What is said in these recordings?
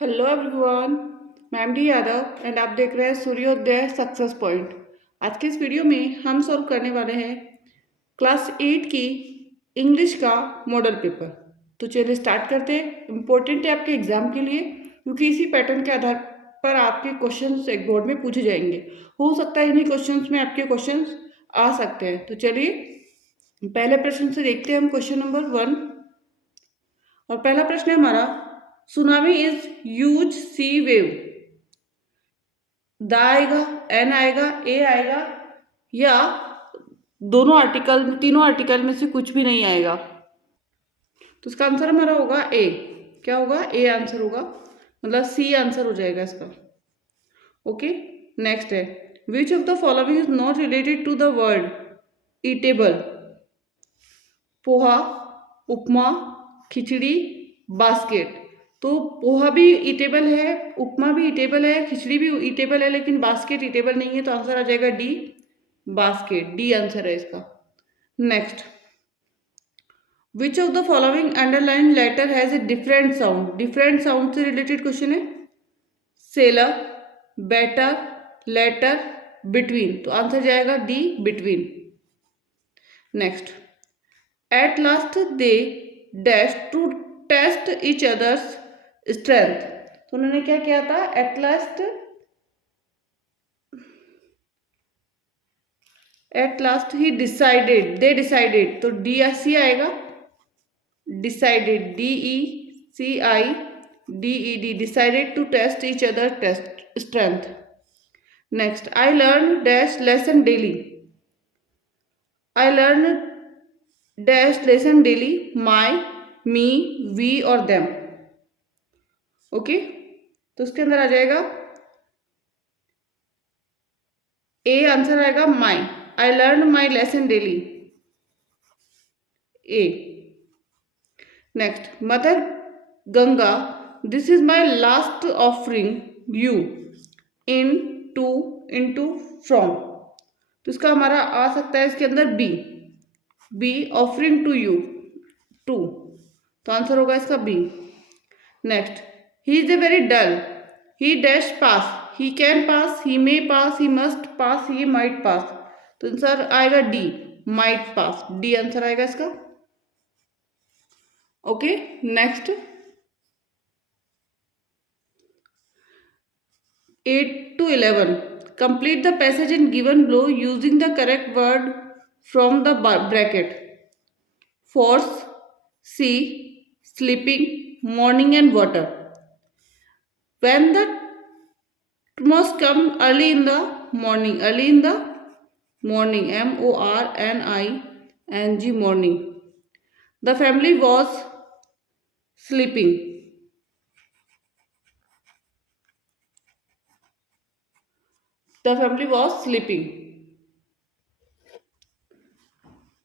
Hello everyone, मैं M D Yadav एंड आप देख रहे हैं सूर्योदय सक्सेस पॉइंट। आज के इस वीडियो में हम सॉल्व करने वाले हैं क्लास 8 की इंग्लिश का मॉडल पेपर। तो चलिए स्टार्ट करते हैं। इम्पोर्टेंट है आपके एग्जाम के लिए, क्योंकि इसी पैटर्न के आधार पर आपके क्वेश्चंस एक बोर्ड में पूछे जाएंगे। हो सकता है इन्हीं क्वेश्चंस में आपके क्वेश्चंस आ सकते हैं। तो चलिए पहले प्रश्न से देखते हैं हम क्वेश्चन नंबर 1। और पहला प्रश्न है हमारा, tsunami is huge sea wave. The आएगा, एन आएगा, ए आएगा, या दोनों आर्टिकल, तीनों आर्टिकल में से कुछ भी नहीं आएगा। तो इसका आंसर हमारा होगा ए। क्या होगा? ए आंसर होगा, मतलब सी आंसर हो जाएगा इसका। ओके, नेक्स्ट है, which of the following is not related to the word eatable. Poha, upma, khichdi, basket. तो पोहा भी ईटेबल है, उपमा भी ईटेबल है, खिचड़ी भी ईटेबल है, लेकिन बास्केट ईटेबल नहीं है। तो आंसर आ जाएगा डी, बास्केट। डी आंसर है इसका। Next, which of the following underline letter has a different sound. Different sound से रिलेटेड क्वेश्चन है। Seller, better, letter, between. तो आंसर जाएगा D, between. Next, at last they dash to test each others strength. तो उन्होंने क्या किया था? At last he decided, they decided. तो डी सी आएगा, decided, D E C I D E D, decided to test each other test strength. Next, I learn dash lesson daily. I learn dash lesson daily, my, me, we और them. Okay, तो उसके अंदर आ जाएगा A answer आएगा, my. I learn my lesson daily, A. Next, mother Ganga, this is my last offering you in to into from. तो इसका हमारा आ सकता है इसके अंदर B, B offering to you, to. तो आंसर होगा इसका B. Next, he is a very dull, he dash pass, he can pass, he may pass, he must pass, he might pass. तो आंसर आएगा D, might pass. D answer आएगा इसका। Okay, next, 8 to 11. Complete the passage in given below using the correct word from the bracket. Force, sea, sleeping, morning and water. When the must come early in the morning. Early in the morning. morning, morning. The family was sleeping. The family was sleeping.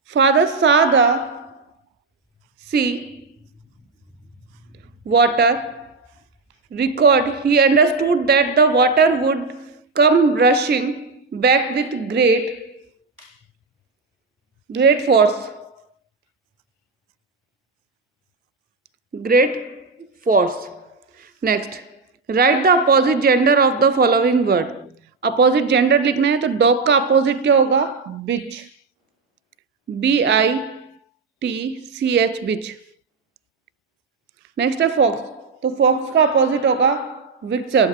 Father saw the sea, water. Record, he understood that the water would come rushing back with great force. Great force. Next, write the opposite gender of the following word. Opposite gender लिखना है, तो dog का opposite क्या होगा? Bitch. bitch, bitch. Next है fox, तो fox का opposite होगा vixen,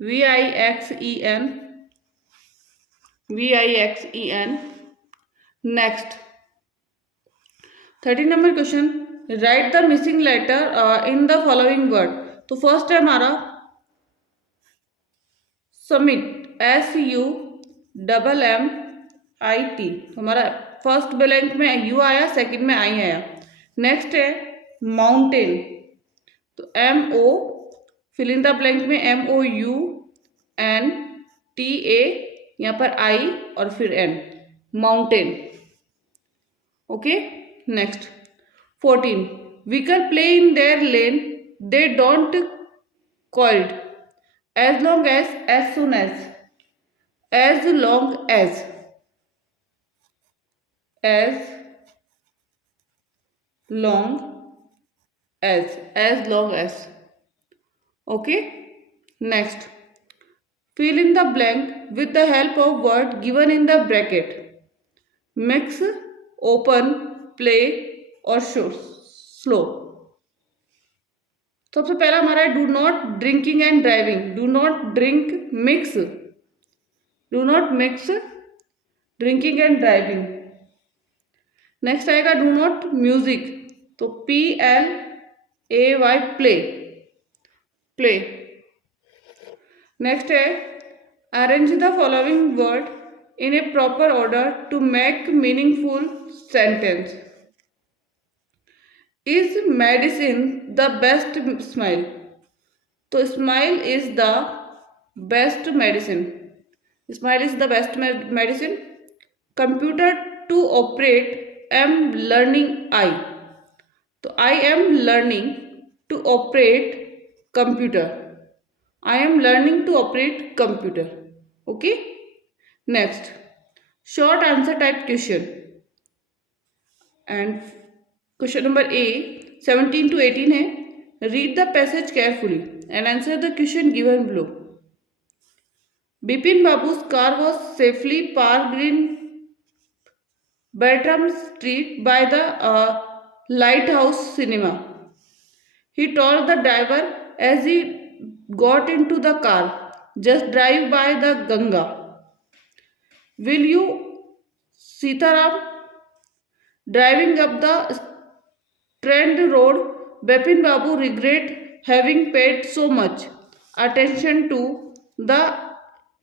vixen, vixen। Next, 13 number question, right the missing letter in the following word. तो फर्स्ट है हमारा समिट, SUMMIT। तो हमारा फर्स्ट ब्लैंक में यू आया, सेकंड में आई आया। नेक्स्ट है माउंटेन, तो MO, fill in the blank में MOUNTA, यहाँ पर आई और फिर N, mountain. Okay, next 14, vehicle play in their lane, they don't called, as long as soon as long as long as long as। Okay. Next, fill in the blank with the help of word given in the bracket. Mix, open, play और slow. सबसे पहला हमारा है do not drinking and driving. Do not drink, mix. Do not mix drinking and driving. Next आएगा do not music, तो PLAY, play. Play. Next है arrange the following word in a proper order to make meaningful sentence. Is medicine the best smile, तो smile is the best medicine. Smile is the best medicine. Computer to operate am learning I, तो आई am learning to operate computer. I am learning to operate computer. Okay. Next, short answer type question. And question number a 17 to 18 है. Read the passage carefully and answer the question given below. Bipin Babu's car was safely parked in Bertram Street by the Lighthouse Cinema. He told the driver as he got into the car, just drive by the Ganga. Will you, Sitaram? Driving up the Strand Road, Bipin Babu regret having paid so much attention to the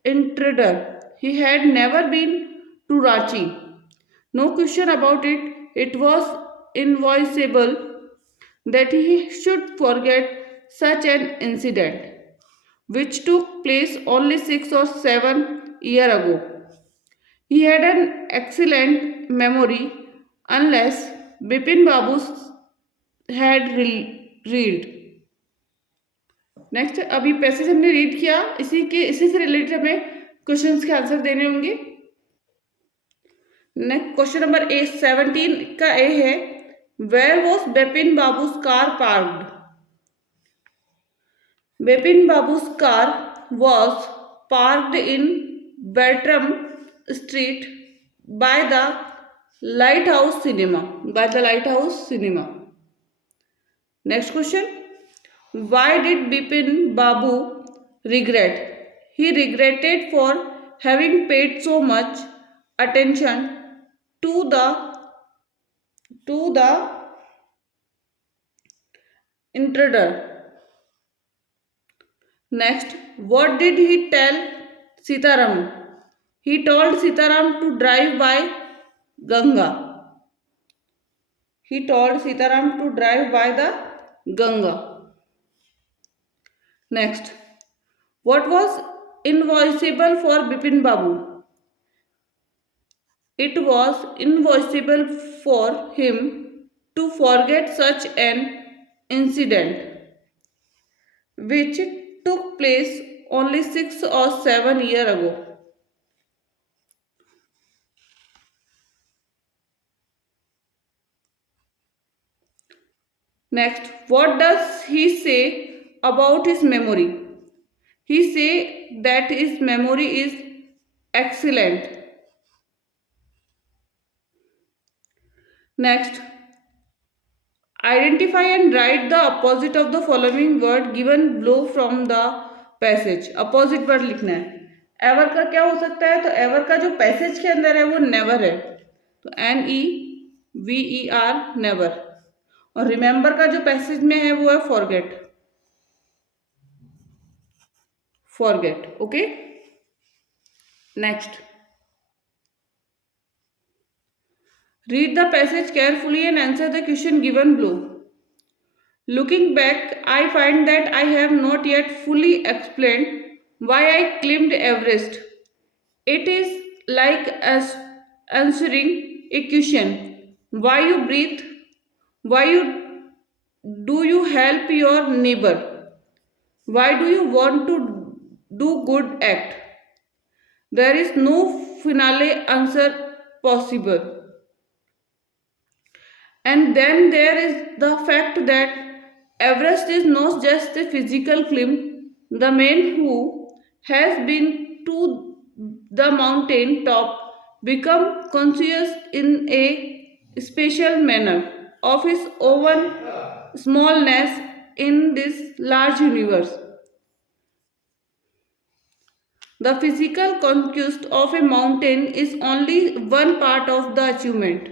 intruder. He had never been to Ranchi. No question about it. It was invoiceable that he should forget such an incident, which took place only 6 or 7 years ago. He had an excellent memory, unless Bipin Babu had read. Next, अभी पैसेज हमने रीड किया, इसी से रिलेटेड हमें क्वेश्चंस के आंसर देने होंगे. Next question number a 17 का ए है where was Bipin Babu's car parked. Bipin Babu's car was parked in Bertram Street by the Lighthouse Cinema. Next question. Why did Bipin Babu regret? He regretted for having paid so much attention to the intruder. Next, what did he tell Sitaram? He told Sitaram to drive by Ganga. He told Sitaram to drive by the Ganga. Next, what was invoiceable for Bipin Babu? It was invoiceable for him to forget such an incident, which took place only 6 or 7 years ago. Next, what does he say about his memory? He say that his memory is excellent. Next, identify and write the opposite of the following word given below from the passage. Opposite word लिखना है. एवर का क्या हो सकता है, तो एवर का जो पैसेज के अंदर है वो नेवर है, तो NEVER, नेवर. और रिमेंबर का जो पैसेज में है वो है forget. Okay. Next, read the passage carefully and answer the question given below. Looking back, I find that I have not yet fully explained why I climbed Everest. It is like answering a question. Why you breathe? Why do you help your neighbor? Why do you want to do good act? There is no finale answer possible. And then there is the fact that Everest is not just a physical climb. The man who has been to the mountain top become conscious in a special manner of his own smallness in this large universe. The physical conquest of a mountain is only one part of the achievement.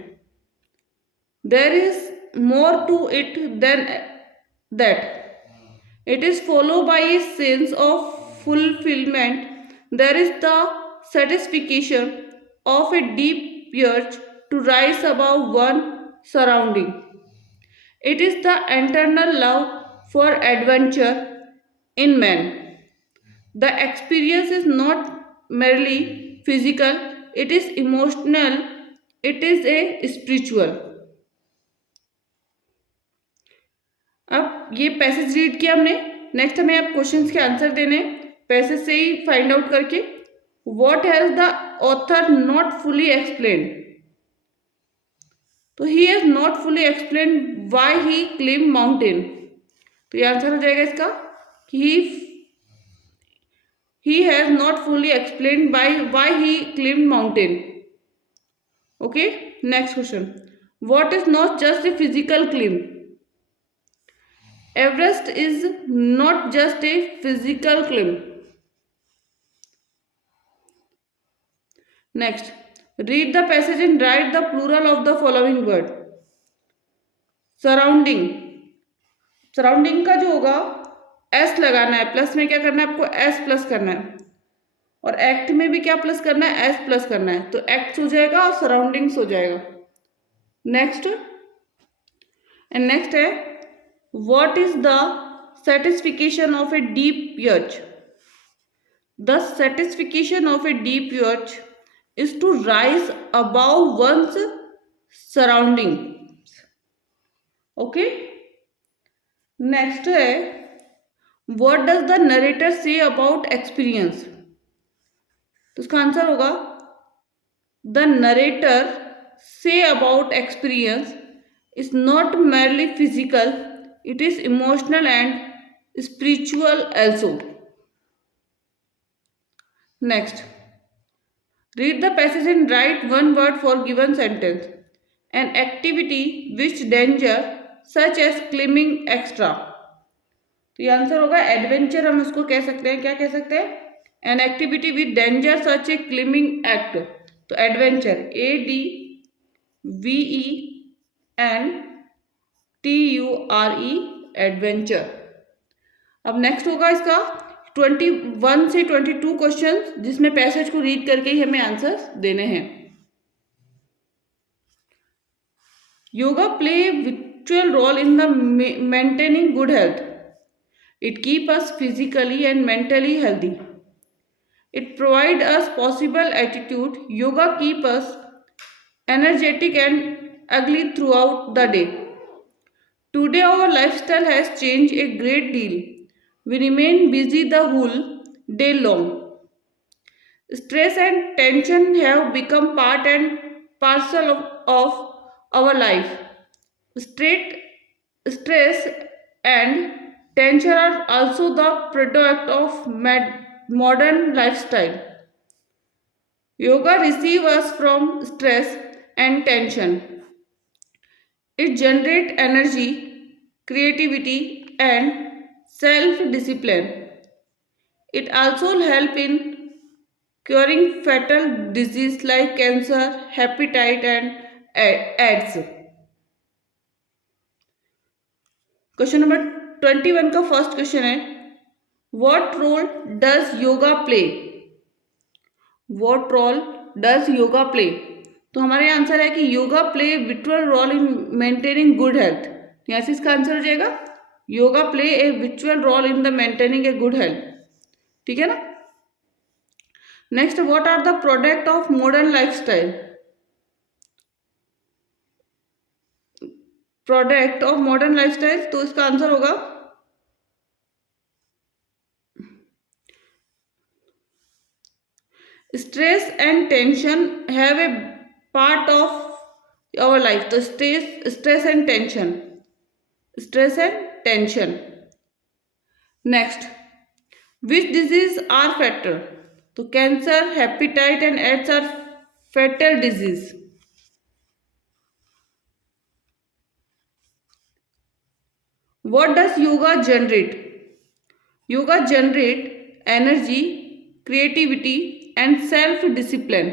There is more to it than that. It is followed by a sense of fulfillment. There is the satisfaction of a deep urge to rise above one surrounding. It is the internal love for adventure in man. The experience is not merely physical, it is emotional, it is a spiritual. अब ये passage read किया हमने. नेक्स्ट हमें अब क्वेश्चंस के आंसर देने passage से ही फाइंड आउट करके. What has the author not fully explain. तो he has not fully explain why he claim mountain. तो ये आंसर हो जाएगा इसका कि he has not fully explained by why he climbed mountain. Okay, next question. What is not just a physical climb? Everest is not just a physical climb. Next, read the passage and write the plural of the following word. Surrounding. Surrounding का जो होगा एस लगाना है, प्लस में क्या करना है आपको एस प्लस करना है, और एक्ट में भी क्या प्लस करना है एस प्लस करना है. तो एक्ट हो जाएगा और सराउंडिंग्स हो जाएगा. नेक्स्ट एंड नेक्स्ट है what is the satisfaction of a deep urge. The satisfaction of a deep urge is to rise above one's surrounding. Okay, next है what does the narrator say about experience. तो इसका answer होगा the narrator say about experience is not merely physical, it is emotional and spiritual also. Next, read the passage and write one word for given sentence. An activity which danger such as climbing extra. तो ये आंसर होगा एडवेंचर. हम इसको कह सकते हैं, क्या कह सकते हैं, an activity with danger such A claiming act. तो एडवेंचर ADVENTURE एडवेंचर. अब नेक्स्ट होगा इसका 21 से 22 क्वेश्चन जिसमें पैसेज को रीड करके ही हमें आंसर्स देने हैं. योगा प्ले ए विक्चुअल role in the maintaining good health. It keeps us physically and mentally healthy. It provides us possible attitude. Yoga keeps us energetic and ugly throughout the day. Today our lifestyle has changed a great deal. We remain busy the whole day long. Stress and tension have become part and parcel of our life. Stress and tension are also the product of modern lifestyle. Yoga receives us from stress and tension. It generates energy, creativity, and self-discipline. It also helps in curing fatal diseases like cancer, hepatitis, and AIDS. Question number 21 का first question है what role does yoga play. What role does yoga play. तो हमारे answer है कि yoga play vital role in maintaining good health. यहाँ से इसका answer हो जाएगा yoga play a vital role in the maintaining a good health. ठीक है ना. Next, what are the product of modern lifestyle. Product of modern lifestyle. तो इसका आंसर होगा stress and tension have a part of our life. तो stress and tension tension. Next, which disease are fatal? तो cancer, hepatitis and AIDS are fatal disease. What does yoga generate? Yoga generate energy, creativity and self-discipline.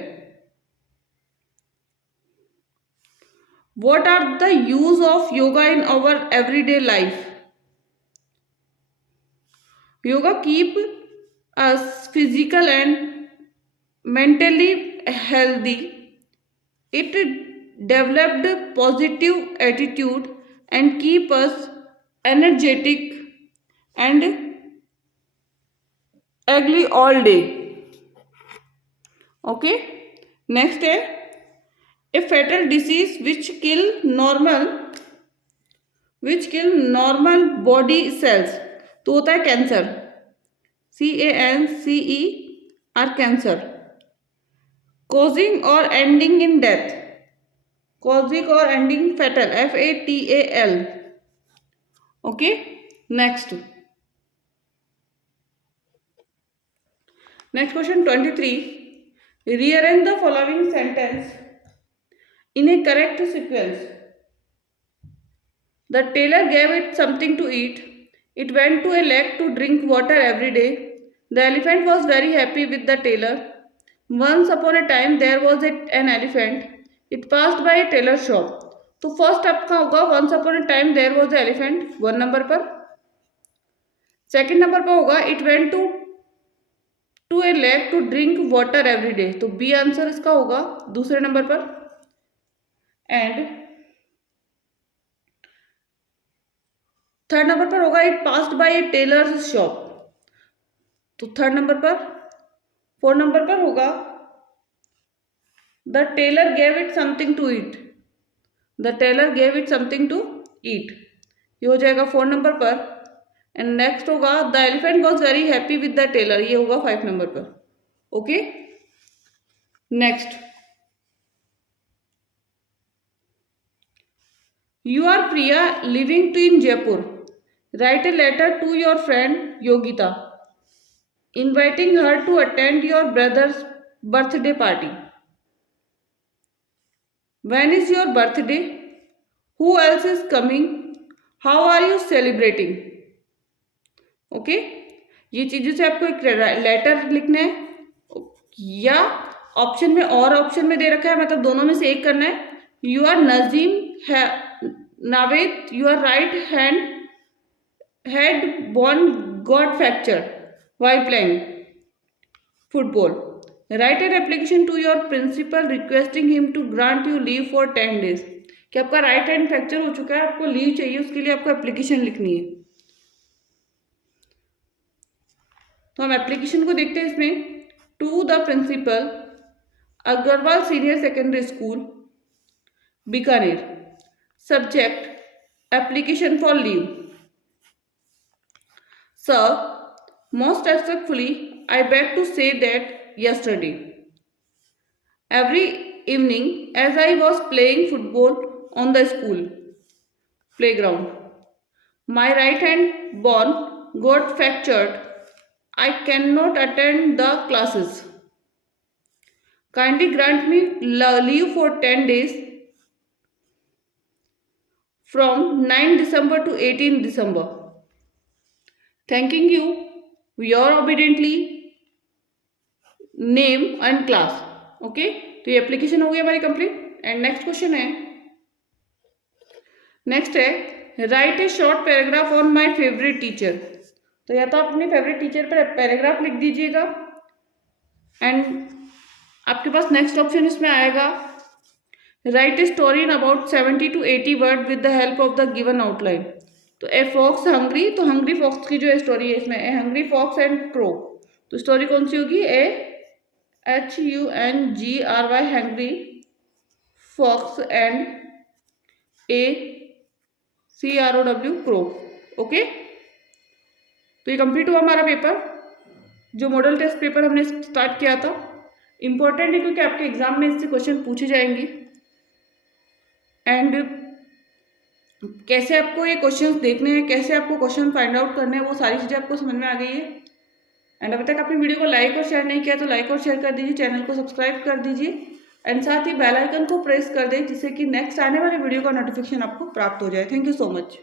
What are the use of yoga in our everyday life? Yoga keep us physical and mentally healthy. It developed positive attitude and keep us energetic and ugly all day. Okay, next है a fatal disease which kill normal body cells. तो होता है cancer, CANCER, cancer. causing or ending in death, causing or ending fatal, FATAL. Okay, next question 23. Rearrange the following sentence in a correct sequence. The tailor gave it something to eat. It went to a lake to drink water every day. The elephant was very happy with the tailor. Once upon a time there was an elephant. It passed by a tailor shop. तो फर्स्ट आपका होगा once upon a time there was an elephant, 1 नंबर पर। Second number पर होगा it went to a lake to drink water every day, तो B answer इसका होगा दूसरे नंबर पर। एंड थर्ड नंबर पर होगा it passed by a tailor's shop, तो थर्ड नंबर पर। फोर्थ नंबर पर होगा the tailor gave it something to eat, the tailor gave it something to eat, ये हो जाएगा फोर्थ नंबर पर। एंड नेक्स्ट होगा the elephant was very happy with the tailor, ये होगा 5 नंबर पर। Okay, next, you are Priya living to in Jaipur, write a letter to your friend Yogita inviting her to attend your brother's birthday party. When is your birthday? Who else is coming? How are you celebrating? Okay, ये चीज़ों से आपको एक लेटर लिखना है या ऑप्शन में और ऑप्शन में दे रखा है, मतलब दोनों में से एक करना है। You are Najeem Naved, you are right hand bone got fracture while playing football. Write an application to your principal requesting him to grant you leave for 10 days. कि आपका राइट हैंड फ्रैक्चर हो चुका है, आपको लीव चाहिए, उसके लिए आपको एप्लीकेशन लिखनी है। तो हम एप्लीकेशन को देखते हैं इसमें। To the principal Agrawal senior secondary school Bikaner, subject application for leave. Sir, most respectfully, I beg to say that yesterday, every evening, as I was playing football on the school playground, my right hand bone got fractured. I cannot attend the classes. Kindly grant me leave for 10 days from 9 December to 18 December. Thanking you. Your obediently name and class. Okay, तो ये एप्लीकेशन हो गई हमारी complete. And next question है, नेक्स्ट है राइट ए short paragraph on my favourite teacher. तो या तो आप अपने फेवरेट टीचर पर पैराग्राफ लिख दीजिएगा एंड आपके पास नेक्स्ट ऑप्शन इसमें आएगा write a story in about 70 to 80 word with the help of the given outline. तो ए फॉक्स हंग्री, तो हंग्री फॉक्स की जो स्टोरी है इसमें a hungry fox and crow, तो स्टोरी कौन सी होगी? HUNGRY hungry fox and ACROW crow. Okay, तो ये कंप्लीट हुआ हमारा पेपर, जो मॉडल टेस्ट पेपर हमने स्टार्ट किया था। इम्पोर्टेंट है क्योंकि आपके एग्जाम में इससे क्वेश्चन पूछे जाएंगे। एंड कैसे आपको ये क्वेश्चंस देखने हैं, कैसे आपको क्वेश्चन फाइंड आउट करने हैं, वो सारी चीज़ें आपको समझ में आ गई है। एंड अभी तक आपने वीडियो को लाइक और शेयर नहीं किया तो लाइक और शेयर कर दीजिए, चैनल को सब्सक्राइब कर दीजिए एंड साथ ही बेल आइकन को प्रेस कर दें जिससे कि नेक्स्ट आने वाले वीडियो का नोटिफिकेशन आपको प्राप्त हो जाए। Thank you so much.